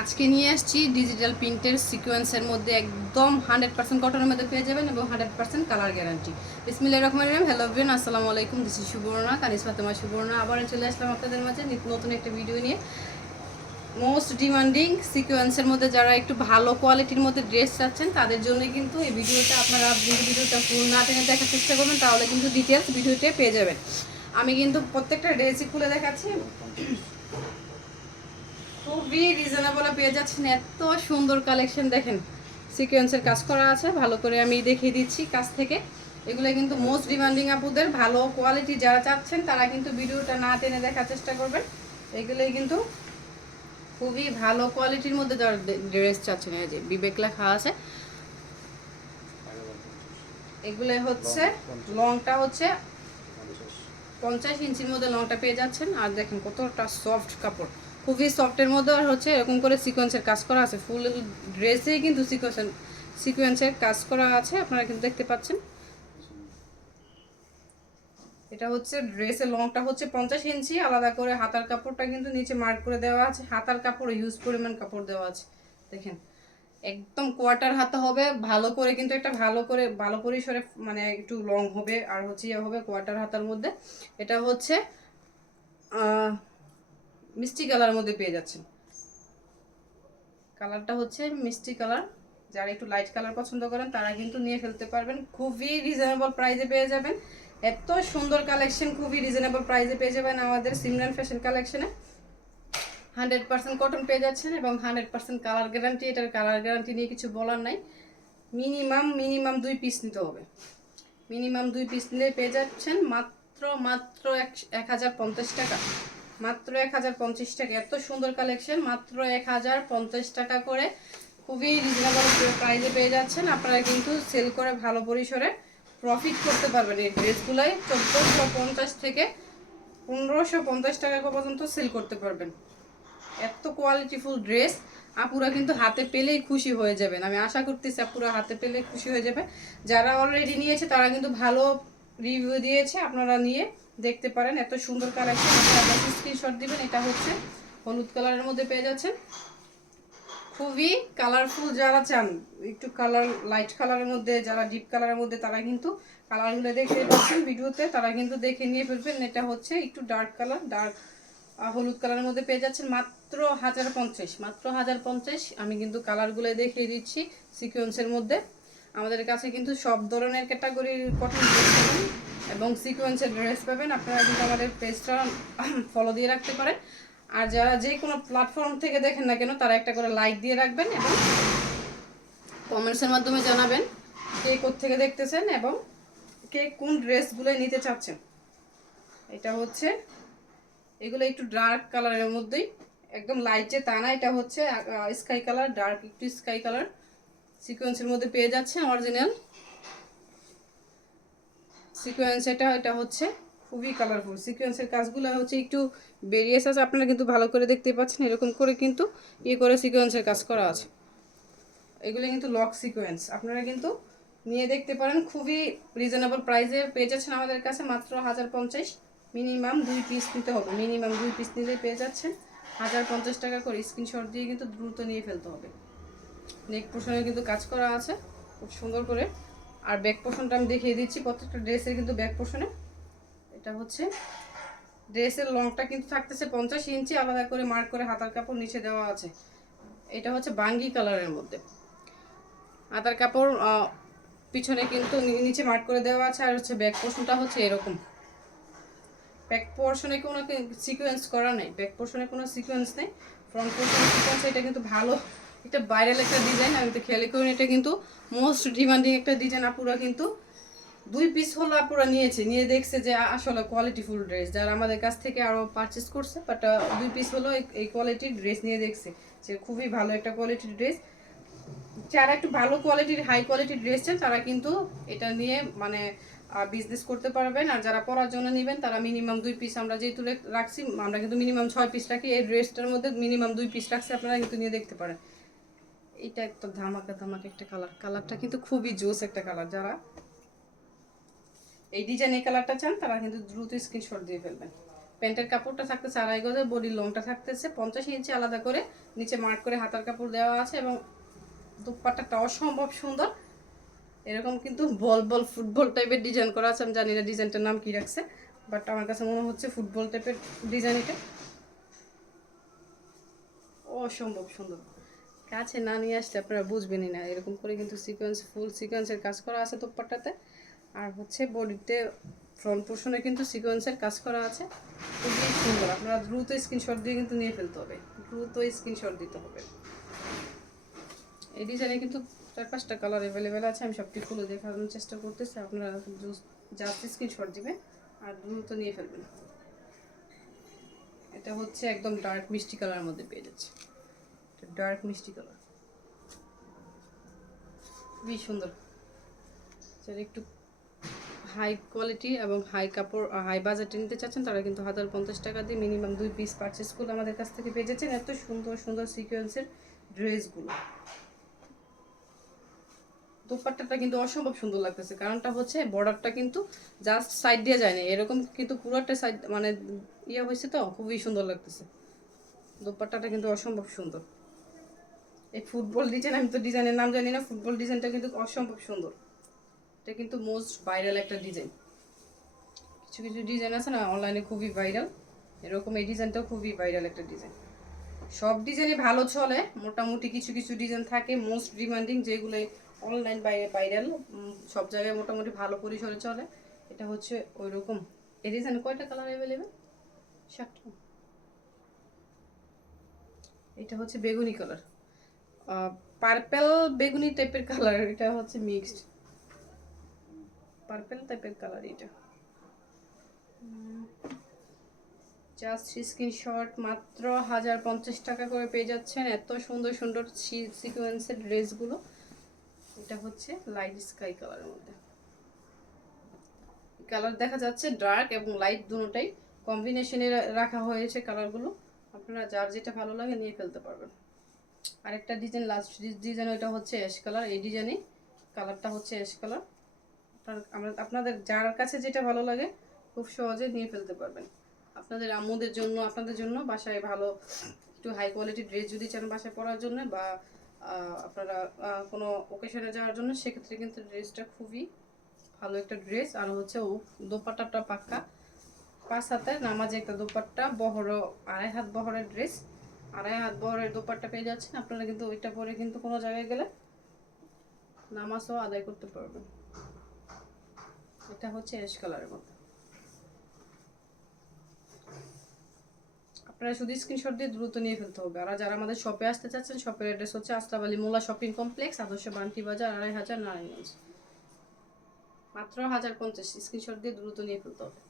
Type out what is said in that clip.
আজকে নিয়ে আসছি ডিজিটাল প্রিন্টের সিকোয়েন্সের মধ্যে একদম হান্ড্রেড পার্সেন্ট কটনের মধ্যে পেয়ে যাবেন এবং হান্ড্রেড পার্সেন্ট কালার গ্যারান্টি বিসমিল্লা রহমান রহিম হ্যালো বিন আসসালামু আলাইকুম দিস ইজ সুবর্ণা কানিস ফাতেমা সুবর্ণা আবার চলে আসলাম আপনাদের মাঝে নতুন একটা ভিডিও নিয়ে। মোস্ট ডিমান্ডিং সিকোয়েন্সের মধ্যে যারা একটু ভালো কোয়ালিটির মধ্যে ড্রেস চাচ্ছেন, তাদের জন্য কিন্তু এই ভিডিওটা আপনারা ভিডিওটা ফুল না টেনে দেখার চেষ্টা করবেন, তাহলে কিন্তু ডিটেলস ভিডিওতে পেয়ে যাবেন। আমি কিন্তু প্রত্যেকটা ড্রেসই খুলে দেখাচ্ছি। খুবই রিজনেবল পেয়ে যাচ্ছেন। এত সুন্দর কালেকশন দেখেন। সিকোয়েন্সের কাজ করা আছে, ভালো করে আমি দেখিয়ে দিচ্ছি কাছ থেকে। এগুলো কিন্তু মোস্ট ডিমান্ডিং আপুদের, ভালো কোয়ালিটি যারা চাচ্ছেন, তারা কিন্তু ভিডিওটা না টেনে দেখার চেষ্টা করবেন। এগুলোই কিন্তু খুবই ভালো কোয়ালিটির মধ্যে যারা ড্রেস চাচ্ছেন, এই যে বিবেক লেখা আছে। এগুলো হচ্ছে, লংটা হচ্ছে পঞ্চাশ ইঞ্চির মধ্যে লংটা পেয়ে যাচ্ছেন। আর দেখেন কতটা সফট কাপড়। খুবই সফটের মধ্যে আর হচ্ছে এরকম করে সিকোয়েন্সের কাজ করা আছে। ফুল ড্রেসেই কিন্তু সিকোয়েন্সের সিকোয়েন্সের কাজ করা আছে, আপনারা কিন্তু দেখতে পাচ্ছেন। এটা হচ্ছে ড্রেসের লংটা হচ্ছে পঞ্চাশ ইঞ্চি, আলাদা করে হাতার কাপড়টা কিন্তু নিচে মার্ক করে দেওয়া আছে। হাতার কাপড় ইউজ পরিমাণ কাপড় দেওয়া আছে। দেখেন, একদম কোয়ার্টার হাতা হবে, ভালো করে কিন্তু একটা ভালো করে, ভালো পরিসরে মানে একটু লং হবে, আর হচ্ছে ইয়ে হবে কোয়ার্টার হাতার মধ্যে। এটা হচ্ছে মিষ্টি কালার মধ্যে পেয়ে যাচ্ছেন। কালারটা হচ্ছে মিষ্টি কালার। যারা একটু লাইট কালার পছন্দ করেন, তারা কিন্তু নিয়ে ফেলতে পারবেন। খুবই রিজনেবল প্রাইসে পেয়ে যাবেন। এত সুন্দর কালেকশন খুবই রিজনেবল প্রাইসে পেয়ে যাবেন আমাদের সিমরান ফ্যাশন কালেকশনে হান্ড্রেড পার্সেন্ট কটন পেয়ে যাচ্ছেন এবং হান্ড্রেড পার্সেন্ট কালার গ্যারান্টি এটার কালার গ্যারান্টি নিয়ে কিছু বলার নাই। মিনিমাম মিনিমাম দুই পিস নিতে হবে। মিনিমাম দুই পিস নিলে পেয়ে যাচ্ছেন মাত্র মাত্র এক এক হাজার পঞ্চাশ টাকা। মাত্র এক হাজার পঞ্চাশ টাকা। এত সুন্দর কালেকশন মাত্র এক হাজার পঞ্চাশ টাকা করে। খুবই রিজনেবল প্রাইসে পেয়ে যাচ্ছেন। আপনারা কিন্তু সেল করে ভালো পরিসরে প্রফিট করতে পারবেন। এই ড্রেসগুলাই চোদ্দোশো পঞ্চাশ থেকে পনেরোশো পঞ্চাশ টাকা পর্যন্ত সেল করতে পারবেন। এত কোয়ালিটিফুল ড্রেস আপুরা কিন্তু হাতে পেলেই খুশি হয়ে যাবেন। আমি আশা করতেছি আপুরা হাতে পেলে খুশি হয়ে যাবে। যারা অলরেডি নিয়েছে, তারা কিন্তু ভালো রিভিউ দিয়েছে। আপনারা নিয়ে দেখতে পারেন, এত সুন্দর কালেকশন আপনারা স্ক্রিনশট দিবেন, এটা হচ্ছে হলুদ কালারের মধ্যে পেয়ে যাচ্ছেন। খুবই কালারফুল যারা চান, একটু কালার লাইট কালারের মধ্যে, যারা ডিপ কালারের মধ্যে, তারা কিন্তু কালারগুলো দেখতে পাচ্ছেন ভিডিওতে। তারা কিন্তু দেখে নিয়ে ফেলবেন, এটা হচ্ছে একটু ডার্ক কালার ডার্ক হলুদ কালারের মধ্যে পেয়ে যাচ্ছেন। মাত্র হাজার পঞ্চাশ, মাত্র হাজার পঞ্চাশ আমি কিন্তু কালারগুলো দেখিয়ে দিচ্ছি সিকোয়েন্সের মধ্যে। আমাদের কাছে কিন্তু সব ধরনের ক্যাটাগরির পাবেন এবং সিকোয়েন্সের ড্রেস পাবেন। আপনারা কিন্তু আমাদের পেজটা ফলো দিয়ে রাখতে পারেন। আর যারা যে কোনো প্ল্যাটফর্ম থেকে দেখেন না কেন, তারা একটা করে লাইক দিয়ে রাখবেন এবং কমেন্টসের মাধ্যমে জানাবেন কে থেকে দেখতেছেন এবং কে কোন ড্রেসগুলো নিতে চাচ্ছেন। এটা হচ্ছে, এগুলো একটু ডার্ক কালারের মধ্যেই। একদম লাইট যে তা না, এটা হচ্ছে স্কাই কালার ডার্ক একটু স্কাই কালার সিকোয়েন্সের মধ্যে পেয়ে যাচ্ছে অরিজিনাল সিকোয়েন্স এটা এটা হচ্ছে খুবই কালারফুল সিকোয়েন্সের কাজগুলো হচ্ছে একটু বেরিয়ে আছে আপনারা কিন্তু ভালো করে দেখতে পাচ্ছেন, এরকম করে কিন্তু ইয়ে করে সিকোয়েন্সের কাজ করা আছে। এগুলো কিন্তু লক সিকোয়েন্স আপনারা কিন্তু নিয়ে দেখতে পারেন, খুবই রিজনেবল প্রাইসে পেয়ে যাচ্ছেন আমাদের কাছে, মাত্র হাজার পঞ্চাশ মিনিমাম দুই পিস নিতে হবে। মিনিমাম দুই পিস নিলে পেয়ে যাচ্ছেন, হাজার পঞ্চাশ টাকা করে স্ক্রিনশট দিয়ে কিন্তু দ্রুত নিয়ে ফেলতে হবে। নেক পোর্শনে কিন্তু কাজ করা আছে, খুব সুন্দর করে আর ব্যাক পোর্শনটা আমি দেখিয়ে দিচ্ছি, প্রত্যেকটা ড্রেসের কিন্তু ব্যাক পোর্শনে এটা হচ্ছে, ড্রেসের লংটা কিন্তু থাকতেছে পঞ্চাশ ইঞ্চি, আলাদা করে মার্ক করে হাতার কাপড় নিচে দেওয়া আছে। এটা হচ্ছে বাঙ্গি কালারের মধ্যে। হাতার কাপড় পিছনে কিন্তু নিচে মার্ক করে দেওয়া আছে, আর হচ্ছে ব্যাক পোর্শনটা হচ্ছে এরকম। ব্যাক পোর্শনে কোনো সিকোয়েন্স করা নেই ব্যাক পোর্শনে কোনো সিকোয়েন্স নেই ফ্রন্ট পোর্শনে সিকোয়েন্স এটা কিন্তু ভালো। এটা ভাইরাল একটা ডিজাইন আমি তো খেয়াল করি এটা কিন্তু মোস্ট ডিমান্ডিং একটা ডিজাইন আপুরা কিন্তু দুই পিস হলো আপুরা নিয়েছে। নিয়ে দেখছে যে আসলে কোয়ালিটিফুল ড্রেস যারা আমাদের কাছ থেকে আরও পারচেস করছে বাট দুই পিস হলো এই- কোয়ালিটির ড্রেস নিয়ে দেখছে যে খুবই ভালো একটা কোয়ালিটির ড্রেস যারা একটু ভালো কোয়ালিটির হাই কোয়ালিটির ড্রেস চান, তারা কিন্তু এটা নিয়ে মানে বিজনেস করতে পারবেন। আর যারা পরার জন্য নেবেন, তারা মিনিমাম দুই পিস আমরা যেহেতু রাখছি, আমরা কিন্তু মিনিমাম ছয় পিস রাখি। এই ড্রেসটার মধ্যে মিনিমাম দুই পিস রাখছি, আপনারা কিন্তু নিয়ে দেখতে পারেন। এটা একটা ধামাকা ধামাকা একটা কালার কালারটা কিন্তু খুবই জোস একটা কালার যারা এই ডিজাইন এই কালারটা চান, তারা কিন্তু দ্রুত স্ক্রিনশট দিয়ে ফেলবেন। প্যান্টের কাপড়টা থাকতেছে আড়াই গজের বডির লংটা থাকতেছে পঞ্চাশ ইঞ্চি আলাদা করে। নিচে মার্ক করে হাতার কাপড় দেওয়া আছে এবং দুপাট্টাটা অসম্ভব সুন্দর। এরকম কিন্তু বল বল ফুটবল টাইপের ডিজাইন করা আছে। আমি জানি না ডিজাইনটার নাম কি রাখছে বাট আমার কাছে মনে হচ্ছে ফুটবল টাইপের ডিজাইন এটা অসম্ভব সুন্দর। কাছে না নিয়ে আসলে আপনারা বুঝবেনই না। এরকম করে কিন্তু সিকোয়েন্স ফুল সিকোয়েন্সের কাজ করা আছে দোপাট্টাতে। আর হচ্ছে বডিতে ফ্রন্ট পোর্শনে কিন্তু সিকোয়েন্সের কাজ করা আছে। খুবই সুন্দর। আপনারা দ্রুত স্ক্রিনশট দিয়ে কিন্তু নিয়ে ফেলতে হবে। দ্রুত স্ক্রিনশট দিতে হবে। এই ডিজাইনে কিন্তু চার পাঁচটা কালার অ্যাভেলেবেল আছে। আমি সবটি খুলে দেখানোর চেষ্টা করতেছি। আপনারা জাস্ট স্ক্রিনশট দিবেন আর দ্রুত নিয়ে ফেলবেন। এটা হচ্ছে একদম ডার্ক মিষ্টি কালারের মধ্যে পেয়ে যাচ্ছে। ডার্ক মিষ্টি কালার। খুবই সুন্দর। যারা একটু হাই কোয়ালিটি এবং হাই কাপড় হাই বাজেটে নিতে চাচ্ছেন, তারা কিন্তু হাজার পঞ্চাশ টাকা দিয়ে মিনিমাম দুই পিস পারচেস করলে আমাদের কাছ থেকে পেয়ে যাচ্ছেন এত সুন্দর সুন্দর সিকোয়েন্সের ড্রেসগুলো। দোপাট্টাটা কিন্তু অসম্ভব সুন্দর লাগতেছে, কারণটা হচ্ছে বর্ডারটা কিন্তু জাস্ট সাইড দিয়ে যায় না। এরকম কিন্তু পুরোটা সাইড মানে ইয়ে হয়েছে তো, খুবই সুন্দর লাগতেছে। দোপাট্টাটা কিন্তু অসম্ভব সুন্দর। এই ফুটবল ডিজাইন আমি তো ডিজাইনের নাম জানি না, ফুটবল ডিজাইনটা কিন্তু অসম্ভব সুন্দর। এটা কিন্তু মোস্ট ভাইরাল একটা ডিজাইন কিছু কিছু ডিজাইন আছে না অনলাইনে খুবই ভাইরাল এরকম এই ডিজাইনটাও খুবই ভাইরাল একটা ডিজাইন সব ডিজাইনই ভালো চলে, মোটামুটি কিছু কিছু ডিজাইন থাকে মোস্ট ডিমান্ডিং যেগুলো অনলাইন বাইরে ভাইরাল সব জায়গায় মোটামুটি ভালো পরিসরে চলে। এটা হচ্ছে ওই রকম এই ডিজাইন কয়টা কালার অ্যাভেলেবেল সাতটা এটা হচ্ছে বেগুনি কালার পার্পেল বেগুনি টাইপের কালার এটা হচ্ছে মিক্সড পার্পেল টাইপের কালার এটা। জাস্ট স্ক্রিনশট মাত্র হাজার পঞ্চাশ টাকা করে পেয়ে যাচ্ছেন এত সুন্দর সুন্দর সিকোয়েন্সের ড্রেসগুলো এটা হচ্ছে লাইট স্কাই কালারের মধ্যে। কালার দেখা যাচ্ছে ডার্ক এবং লাইট দুটোটাই কম্বিনেশনে রাখা হয়েছে কালারগুলো আপনারা যার যেটা ভালো লাগে নিয়ে ফেলতে পারবেন। আরেকটা ডিজাইন লাস্ট ডিজাইন ওইটা হচ্ছে অ্যাশ কালার এই ডিজাইনে কালারটা হচ্ছে অ্যাশ কালার আমরা, আপনাদের, যার কাছে যেটা ভালো লাগে, খুব সহজে নিয়ে ফেলতে পারবেন। আপনাদের আম্মুদের জন্য, আপনাদের জন্য বাসায় ভালো, একটু হাই কোয়ালিটি ড্রেস যদি চান বাসায় পরার জন্য বা আপনারা কোনো ওকেশনে যাওয়ার জন্য, সেক্ষেত্রে কিন্তু ড্রেসটা খুবই ভালো একটা ড্রেস আর হচ্ছে, ও, দোপাট্টাটা পাক্কা। পাঁচ হাতের নামাজে একটা দোপাট্টা বহর আড়াই হাত বহরের ড্রেস আড়াই হাত বহরের দোপাট্টা পেয়ে যাচ্ছেন, আপনারা কিন্তু ওইটা পরে কিন্তু কোনো জায়গায় গেলে নামাজও আদায় করতে পারবেন। এটা হচ্ছে অ্যাশ কালারের মধ্যে। আপনারা শুধু স্ক্রিনশট দিয়ে দ্রুত নিয়ে ফেলতে হবে। আর যারা আমাদের শপে আসতে চাচ্ছেন শপের অ্যাড্রেস হচ্ছে আসলাম আলী মোল্লা শপিং কমপ্লেক্স আদর্শ বান্টি বাজার, আড়াই হাজার নারায়ণগঞ্জ। মাত্র হাজার পঞ্চাশ। স্ক্রিনশট দিয়ে দ্রুত নিয়ে ফেলতে হবে।